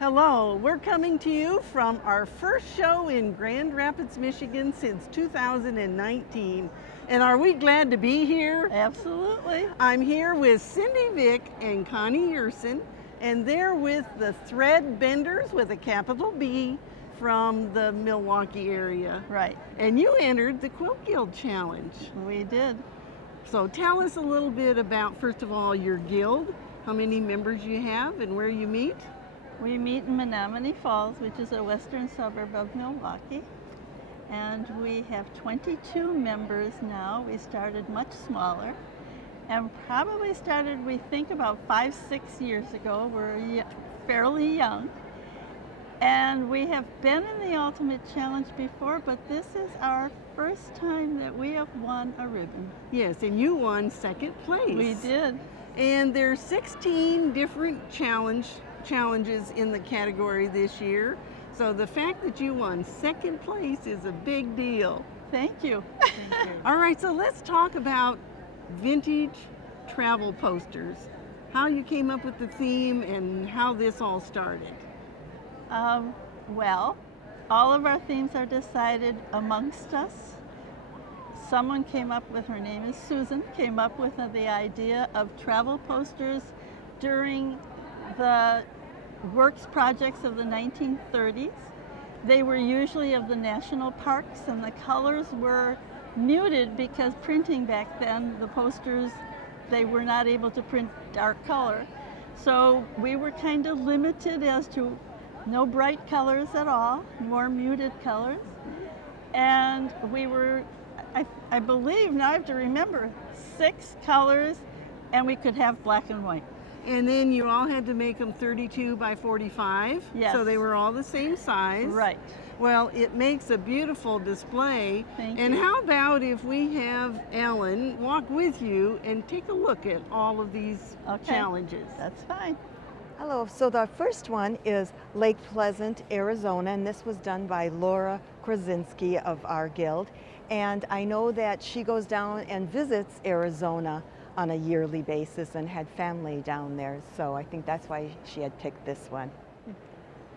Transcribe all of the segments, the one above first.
Hello, we're coming to you from our first show in Grand Rapids, Michigan since 2019. And are we glad to be here? Absolutely. I'm here with Cindy Vick and Connie Yersin, and they're with the ThreadBenders with a capital B from the Milwaukee area. Right. And you entered the Quilt Guild Challenge. We did. So tell us a little bit about, first of all, your guild, how many members you have and where you meet. We meet in Menomonee Falls, which is a western suburb of Milwaukee. And we have 22 members now. We started much smaller and probably started, we think, about 5-6 years ago. We're fairly young. And we have been in the Ultimate Challenge before, but this is our first time that we have won a ribbon. Yes, and you won second place. We did. And there's 16 different challenges in the category this year. So the fact that you won second place is a big deal. Thank you. Thank you. All right, so let's talk about vintage travel posters. How you came up with the theme and how this all started. Well, all of our themes are decided amongst us. Someone came up with, her name is Susan, came up with the idea of travel posters during the works projects of the 1930s. They were usually of the national parks, and the colors were muted because printing back then, the posters, they were not able to print dark color. So we were kind of limited as to no bright colors at all, more muted colors. And we were, I believe, now I have to remember, 6 colors, and we could have black and white. And then you all had to make them 32 by 45. Yes. So they were all the same size. Right. Well, it makes a beautiful display. Thank and you. How about if we have Ellen walk with you and take a look at all of these challenges? That's fine. Hello, so the first one is Lake Pleasant, Arizona, and this was done by Laura Krasinski of our guild. And I know that she goes down and visits Arizona on a yearly basis and had family down there, so I think that's why she had picked this one.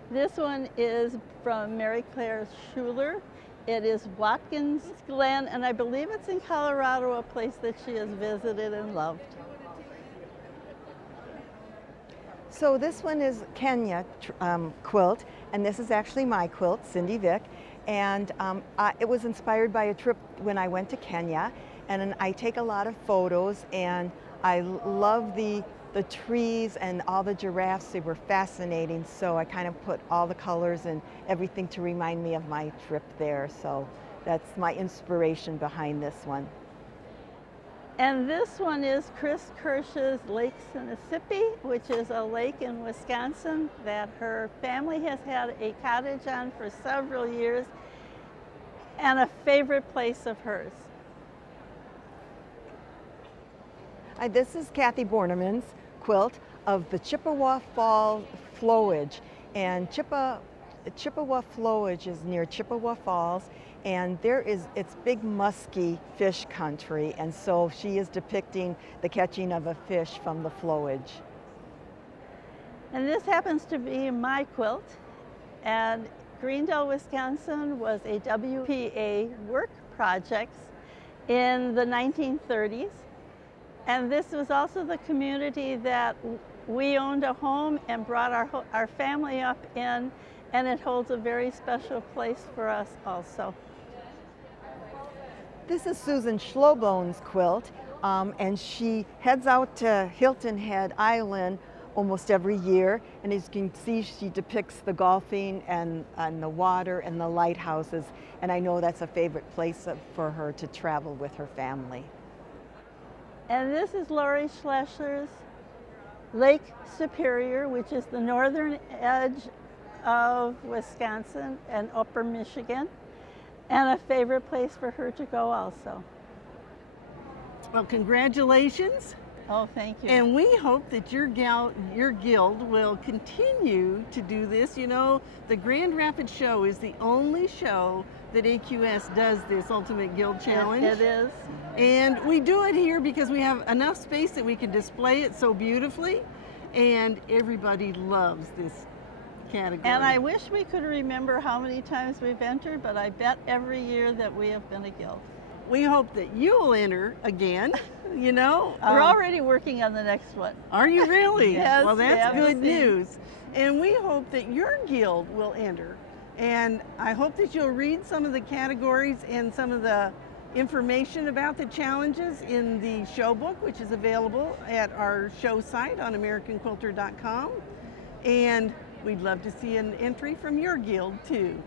This one is from Mary Claire Schuler. It is Watkins Glen, and I believe it's in Colorado, a place that she has visited and loved. So this one is Kenya quilt, and this is actually my quilt, Cindy Vick, and it was inspired by a trip when I went to Kenya, and I take a lot of photos, and I love the trees and all the giraffes. They were fascinating, so I kind of put all the colors and everything to remind me of my trip there, so that's my inspiration behind this one. And this one is Chris Kirsch's Lake Mississippi, which is a lake in Wisconsin that her family has had a cottage on for several years and a favorite place of hers. This is Kathy Borneman's quilt of the Chippewa Fall flowage, and Chippewa flowage is near Chippewa Falls, and it's big musky fish country, and so she is depicting the catching of a fish from the flowage. And this happens to be my quilt, and Greendale, Wisconsin was a WPA work project in the 1930s, and this was also the community that we owned a home and brought our family up in, and it holds a very special place for us also. This is Susan Schlowbone's quilt, and she heads out to Hilton Head Island almost every year, and as you can see, she depicts the golfing and the water and the lighthouses, and I know that's a favorite place for her to travel with her family. And this is Lori Schlescher's Lake Superior, which is the northern edge of Wisconsin and upper Michigan, and a favorite place for her to go also. Well, congratulations. Oh, thank you. And we hope that your guild will continue to do this. You know, the Grand Rapids show is the only show that AQS does this Ultimate Guild Challenge. It is. And we do it here because we have enough space that we can display it so beautifully, and everybody loves this category. And I wish we could remember how many times we've entered, but I bet every year that we have been a guild. We hope that you'll enter again, you know. We're already working on the next one. Are you really? Yes, Well, we that's have the good theme. news. And we hope that your guild will enter. And I hope that you'll read some of the categories and some of the information about the challenges in the show book, which is available at our show site on AmericanQuilter.com. And we'd love to see an entry from your guild too.